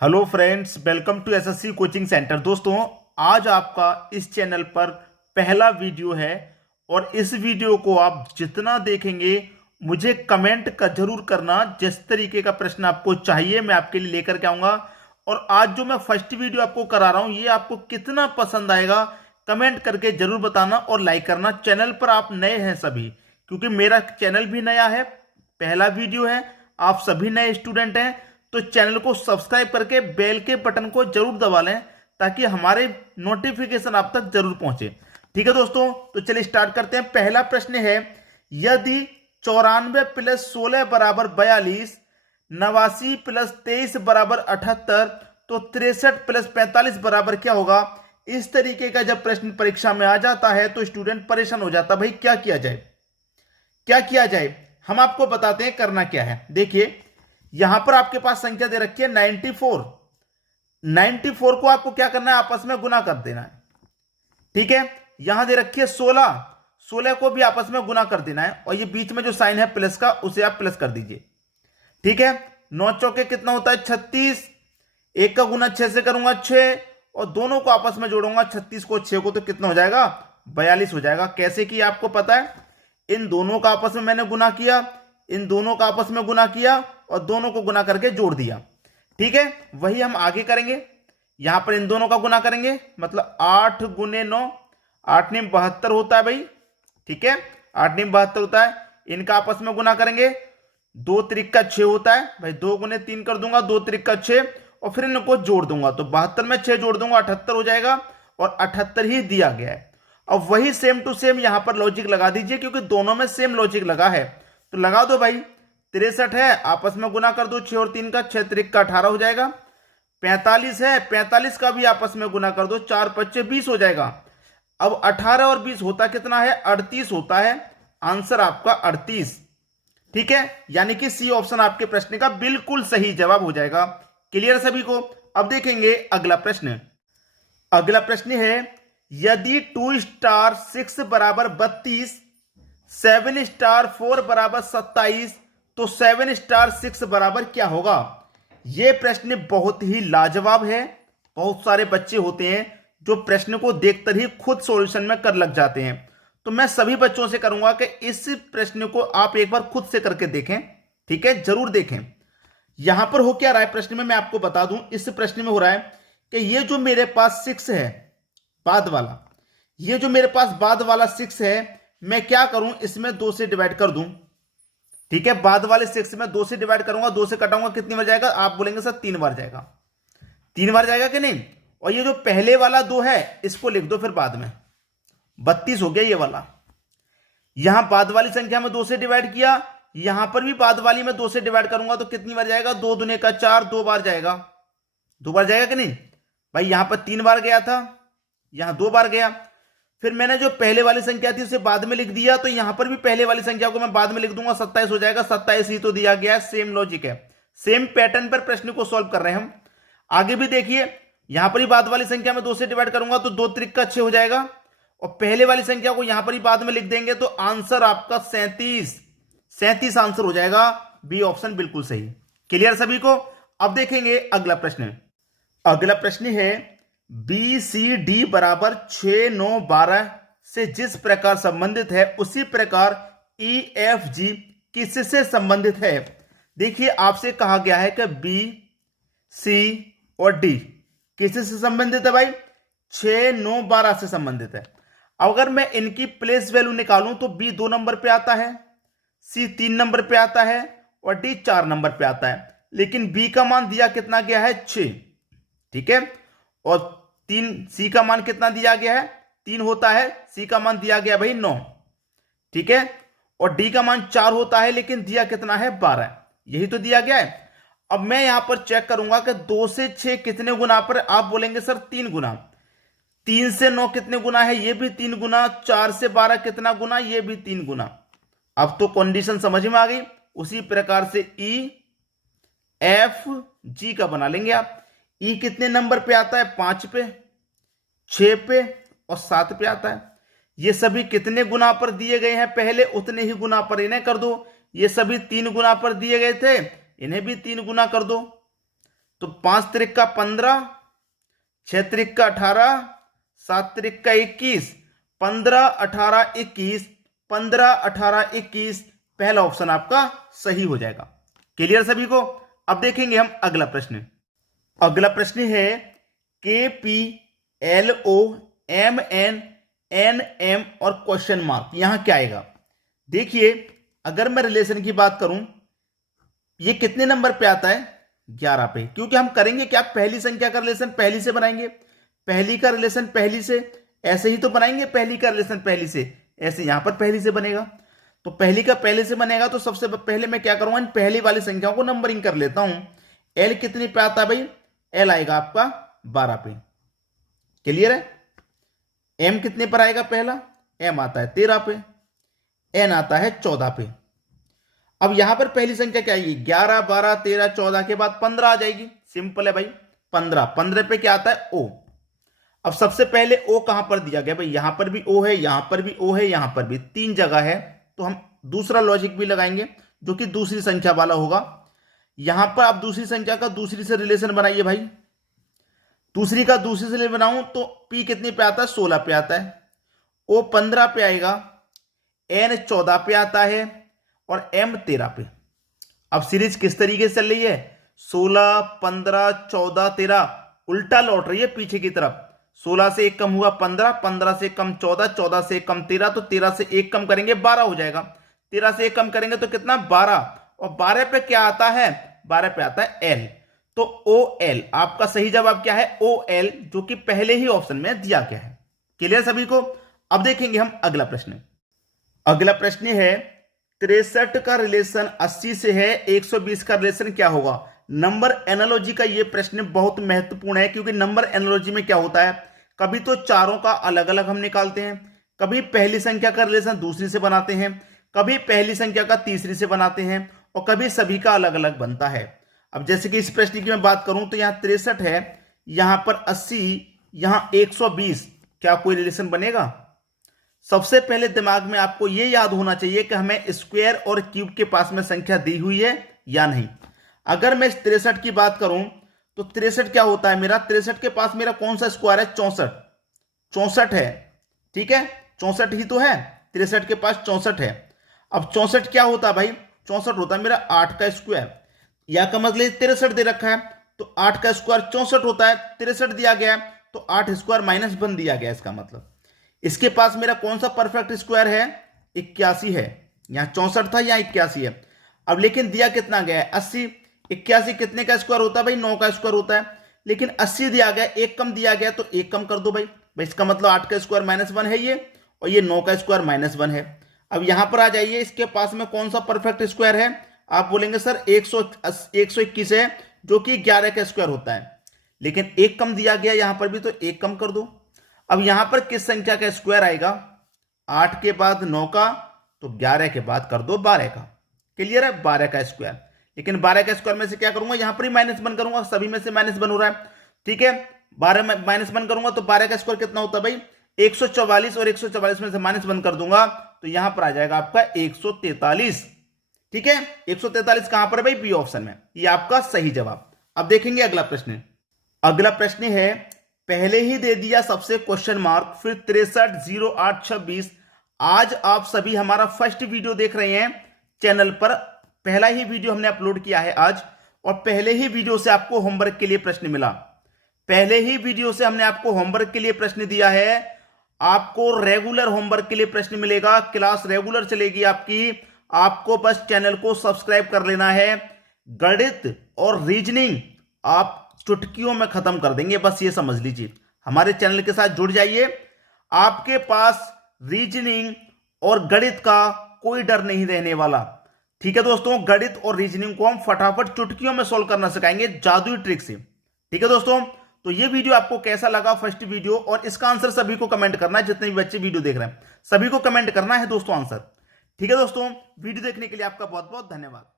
Hello friends, welcome to SSC coaching centre. दोस्तों, आज आपका इस चैनल पर पहला वीडियो है और इस वीडियो को आप जितना देखेंगे मुझे कमेंट का जरूर करना। जिस तरीके का प्रश्न आपको चाहिए मैं आपके लिए लेकर के आऊंगा। और आज जो मैं फर्स्ट वीडियो आपको करा रहा हूं ये आपको कितना पसंद आएगा कमेंट करके जरूर बताना और लाइक करना। चैनल पर आप नए हैं सभी, क्योंकि मेरा चैनल भी नया है, पहला वीडियो है, आप सभी नए स्टूडेंट हैं, तो चैनल को सब्सक्राइब करके बेल के बटन को जरूर दबा लें ताकि हमारे नोटिफिकेशन आप तक जरूर पहुंचे। ठीक है दोस्तों, तो चलिए स्टार्ट करते हैं। पहला प्रश्न है, यदि 94 प्लस 16 बराबर 42, 89 प्लस 23 बराबर 78, तो 63 प्लस 45 बराबर क्या होगा। इस तरीके का जब प्रश्न परीक्षा में आ जाता है तो स्टूडेंट परेशान हो जाता, भाई क्या किया जाए, क्या किया जाए। हम आपको बताते हैं करना क्या है। देखिए, यहां पर आपके पास संख्या दे रखी है 94। 94 को आपको क्या करना है, आपस में गुना कर देना है। ठीक है, यहां दे रखी है 16, 16 को भी आपस में गुना कर देना है और ये बीच में जो साइन है प्लस का उसे आप प्लस कर दीजिए। ठीक है, 9 चौके कितना होता है 36, एक का गुना 6 से करूंगा 6 और दोनों को आपस में जोड़ूंगा 36 को 6 को, तो कितना हो जाएगा 42 हो जाएगा। कैसे किया आपको पता है, इन दोनों का आपस में मैंने गुना किया, इन दोनों का आपस में गुना किया और दोनों को गुना करके जोड़ दिया। ठीक है, वही हम आगे करेंगे। यहां पर इन दोनों का गुना करेंगे, मतलब 8 गुने 9, 8 नीम 72 होता है भाई। ठीक है, 8 नीम 72 होता है। इनका आपस में गुना करेंगे, 2 त्रिक का 6 होता है भाई, 2 गुने 3 कर दूंगा, 2 त्रिक का 6 और फिर इनको जोड़ दूंगा, तो 72 में 6 जोड़ दूंगा 78 हो जाएगा और 78 ही दिया गया है। अब वही सेम टू सेम यहां पर लॉजिक लगा दीजिए, क्योंकि दोनों में सेम लॉजिक लगा है, तो लगा दो भाई। 63 है, आपस में गुना कर दो 6 और 3 का, 6 त्रिक का 18 हो जाएगा। 45 है, 45 का भी आपस में गुना कर दो, 4 पच्चे 20 हो जाएगा। अब 18 और 20 होता कितना है, 38 होता है। आंसर आपका 38। ठीक है, यानी कि सी ऑप्शन आपके प्रश्न का बिल्कुल सही जवाब हो जाएगा। क्लियर सभी को। अब देखेंगे अगला प्रश्न। अगला प्रश्न है, यदि 2 स्टार 6 बराबर 32, 7 स्टार 4 बराबर 27, तो 7 स्टार 6 बराबर क्या होगा। यह प्रश्न बहुत ही लाजवाब है। बहुत सारे बच्चे होते हैं जो प्रश्न को देखकर ही खुद सॉल्यूशन में कर लग जाते हैं, तो मैं सभी बच्चों से करूंगा कि इस प्रश्न को आप एक बार खुद से करके देखें। ठीक है, जरूर देखें। यहां पर हो क्या रहा है प्रश्न में, मैं आपको बता दूं। इस प्रश्न में हो रहा है कि ये जो मेरे पास 6 है बाद वाला, ये जो मेरे पास बाद वाला 6 है, मैं क्या करूं, इसमें 2 से डिवाइड कर दूं। ठीक है, बाद वाले 6 में 2 से डिवाइड करूंगा, 2 से कटाऊंगा, कितनी बार जाएगा, आप बोलेंगे सर 3 बार जाएगा। 3 बार जाएगा कि नहीं। और ये जो पहले वाला 2 है इसको लिख दो फिर बाद में, 32 हो गया ये वाला। यहां बाद वाली संख्या में 2 से डिवाइड किया, यहां पर भी बाद वाली में 2 से डिवाइड करूंगा तो कितनी बार जाएगा, 2 दूने का 4, 2 बार जाएगा। 2 बार जाएगा कि नहीं भाई। यहां पर 3 बार गया था, यहां 2 बार गया। फिर मैंने जो पहले वाली संख्या थी उसे बाद में लिख दिया, तो यहां पर भी पहले वाली संख्या को मैं बाद में लिख दूंगा, 27 हो जाएगा। 27 ही तो दिया गया है। सेम लॉजिक है, सेम पैटर्न पर प्रश्न को सॉल्व कर रहे हैं हम। आगे भी देखिए, यहां पर ही बाद वाली संख्या में 2 से डिवाइड करूंगा तो 2 त्रिक का 6 हो जाएगा और पहले वाली संख्या को यहां पर ही बाद में लिख देंगे तो आंसर आपका 37 आंसर हो जाएगा। बी ऑप्शन बिल्कुल सही। क्लियर सभी को। अब देखेंगे अगला प्रश्न। अगला प्रश्न है, बी सी डी बराबर 6 9 12 से जिस प्रकार संबंधित है उसी प्रकार ई एफ जी किससे संबंधित है। देखिए, आपसे कहा गया है कि बी सी और डी किससे संबंधित है भाई, 6 9 12 से संबंधित है। अगर मैं इनकी प्लेस वैल्यू निकालूं तो बी 2 नंबर पे आता है, सी 3 नंबर पे आता है और डी 4 नंबर पे आता है। लेकिन बी का मान दिया कितना गया है 6। ठीक है, और 3 सी का मान कितना दिया गया है 3 होता है, सी का मान दिया गया भाई 9। ठीक है, और डी का मान 4 होता है लेकिन दिया कितना है 12, यही तो दिया गया है। अब मैं यहां पर चेक करूंगा कि 2 से 6 कितने गुना पर, आप बोलेंगे सर 3 गुना। 3 से 9 कितने गुना है, ये भी 3 गुना। 4 से 12 कितना गुना, ये भी 3 गुना। अब तो कंडीशन समझ में आ गई। उसी प्रकार से ई एफ जी का बना लेंगे आप। ई कितने नंबर पे आता है, 5 पे, 6 पे और 7 पे आता है। ये सभी कितने गुना पर दिए गए हैं, पहले उतने ही गुना पर इन्हें कर दो। ये सभी 3 गुना पर दिए गए थे, इन्हें भी 3 गुना कर दो। तो 5 त्रिक 15, 6 त्रिक 18, 7 त्रिक 21, 15 18 21, 15 18 21, पहला ऑप्शन आपका सही हो जाएगा। क्लियर सभी को। अब देखेंगे हम अगला प्रश्न। अगला प्रश्न है KPLO MN और क्वेश्चन मार्क, यहां क्या आएगा। देखिए अगर मैं रिलेशन की बात करूं, ये कितने नंबर पे आता है 11 पे, क्योंकि हम करेंगे क्या, पहली संख्या का रिलेशन पहली से बनाएंगे, पहली का रिलेशन पहली से, ऐसे ही तो बनाएंगे, पहली का रिलेशन पहली से, ऐसे यहां पर पहली से बनेगा। तो पहली का पहले से बनेगा तो सबसे पहले मैं क्या करूंगा, इन पहली वाली संख्याओं को नंबरिंग कर लेता हूं। एल कितने पे आता है भाई, एल आएगा आपका 12 पे। क्लियर है। एम कितने पर आएगा, पहला एम आता है 13 पे, एन आता है 14 पे। अब यहां पर पहली संख्या क्या आएगी, 11 12 13 14 के बाद 15 आ जाएगी। सिंपल है भाई, 15 पे क्या आता है, ओ। अब सबसे पहले ओ कहां पर दिया गया भाई, यहां पर भी ओ है, यहां पर भी ओ है, यहां पर भी, 3 जगह है। तो हम दूसरा लॉजिक भी लगाएंगे जो कि दूसरी संख्या वाला होगा। यहां पर आप दूसरी संख्या का दूसरी से रिलेशन बनाइए भाई, दूसरी का दूसरी से बनाऊं तो पी कितने पे आता है, 16 पे आता है, ओ 15 पे आएगा, एन 14 पे आता है और एम 13 पे। अब सीरीज किस तरीके से चल रही है, 16 15 14 13, उल्टा लौट रही है पीछे की तरफ। 16 से 1 कम हुआ 15, 15 से कम 14, 14 से कम 13, तो 13 से 1 कम करेंगे 12 हो जाएगा। 13 से 1 कम करेंगे तो कितना, 12, और 12 पे क्या आता है, 12 पे आता है एल। तो ओ एल आपका सही जवाब क्या है, ओ एल, जो कि पहले ही ऑप्शन में दिया गया है। क्लियर सभी को। अब देखेंगे हम अगला प्रश्न। अगला प्रश्न है 63 का रिलेशन 80 से है, 120 का रिलेशन क्या होगा। नंबर एनालॉजी का यह प्रश्न बहुत महत्वपूर्ण है, क्योंकि नंबर एनालॉजी में क्या होता है, कभी तो चारों का अलग अलग हम निकालते हैं, कभी पहली संख्या का रिलेशन दूसरी से बनाते हैं, कभी पहली संख्या का तीसरी से बनाते हैं, और कभी सभी का अलग अलग बनता है। अब जैसे कि इस प्रश्न की मैं बात करूं तो यहां 63 है, यहां पर 80, यहां 120, क्या कोई रिलेशन बनेगा। सबसे पहले दिमाग में आपको यह याद होना चाहिए कि हमें स्क्वायर और क्यूब के पास में संख्या दी हुई है या नहीं। अगर मैं 63 की बात करूं तो 63 क्या होता है मेरा, 63 के पास मेरा कौन सा स्क्वायर है, 64, 64 है, ठीक है, 64 ही तो है, 63 के पास 64 है। अब 64 क्या होता है भाई, 64 होता है मेरा 8 का स्क्वायर, या का मतलब 63 दे रखा है तो 8 का स्क्वायर 64 होता है, 63 दिया गया है तो 8 स्क्वायर माइनस 1 दिया गया। इसका मतलब इसके पास मेरा कौन सा परफेक्ट स्क्वायर है, 81 है। यहां 64 था, यहां 81 है। अब लेकिन दिया कितना गया है, 80, 81 कितने का स्क्वायर होता है भाई, 9 का स्क्वायर होता है, लेकिन 80 दिया गया, 1 कम दिया गया तो 1 कम कर दो भाई। इसका मतलब 8 का स्क्वायर -1 है ये, और ये 9 का स्क्वायर -1 है। अब यहां पर आ जाइए, इसके पास में कौन सा परफेक्ट स्क्वायर है, आप बोलेंगे सर 121 है, जो कि 11 का स्क्वायर होता है, लेकिन 1 कम दिया गया यहां पर भी, तो 1 कम कर दो। अब यहां पर किस संख्या का स्क्वायर आएगा, 8 के बाद 9 का, तो 11 के बाद कर दो 12 का। क्लियर है, 12 का स्क्वायर। लेकिन 12 का स्क्वायर में से क्या करूंगा, यहां पर ही -1 करूंगा, सभी में से -1 हो रहा है, ठीक है। 12 में -1 करूंगा तो 12 का स्क्वायर कितना होता है भाई, 144, और 144 में से -1 कर दूंगा तो यहां पर आ जाएगा आपका 143, ठीक है। 143 कहां पर है भाई, बी ऑप्शन में, ये आपका सही जवाब। अब देखेंगे अगला प्रश्न। अगला प्रश्न है, पहले ही दे दिया सबसे क्वेश्चन मार्क, फिर 63 08 26। आज आप सभी हमारा फर्स्ट वीडियो देख रहे हैं चैनल पर, पहला ही वीडियो हमने अपलोड किया है आज, और पहले ही वीडियो से आपको होमवर्क के लिए प्रश्न मिला, पहले ही वीडियो से हमने आपको होमवर्क के लिए प्रश्न दिया है। आपको रेगुलर होमवर्क के लिए प्रश्न मिलेगा, क्लास रेगुलर चलेगी आपकी, आपको बस चैनल को सब्सक्राइब कर लेना है। गणित और रीजनिंग आप चुटकियों में खत्म कर देंगे, बस ये समझ लीजिए। हमारे चैनल के साथ जुड़ जाइए, आपके पास रीजनिंग और गणित का कोई डर नहीं रहने वाला, ठीक है दोस्तों। गणित और रीजनिंग को हम फटाफट चुटकियों में सोल्व करना सिखाएंगे, जादुई ट्रिक से, ठीक है दोस्तों। तो ये वीडियो आपको कैसा लगा, फर्स्ट वीडियो, और इसका आंसर सभी को कमेंट करना है, जितने भी बच्चे वीडियो देख रहे हैं सभी को कमेंट करना है दोस्तों आंसर, ठीक है दोस्तों। वीडियो देखने के लिए आपका बहुत बहुत धन्यवाद।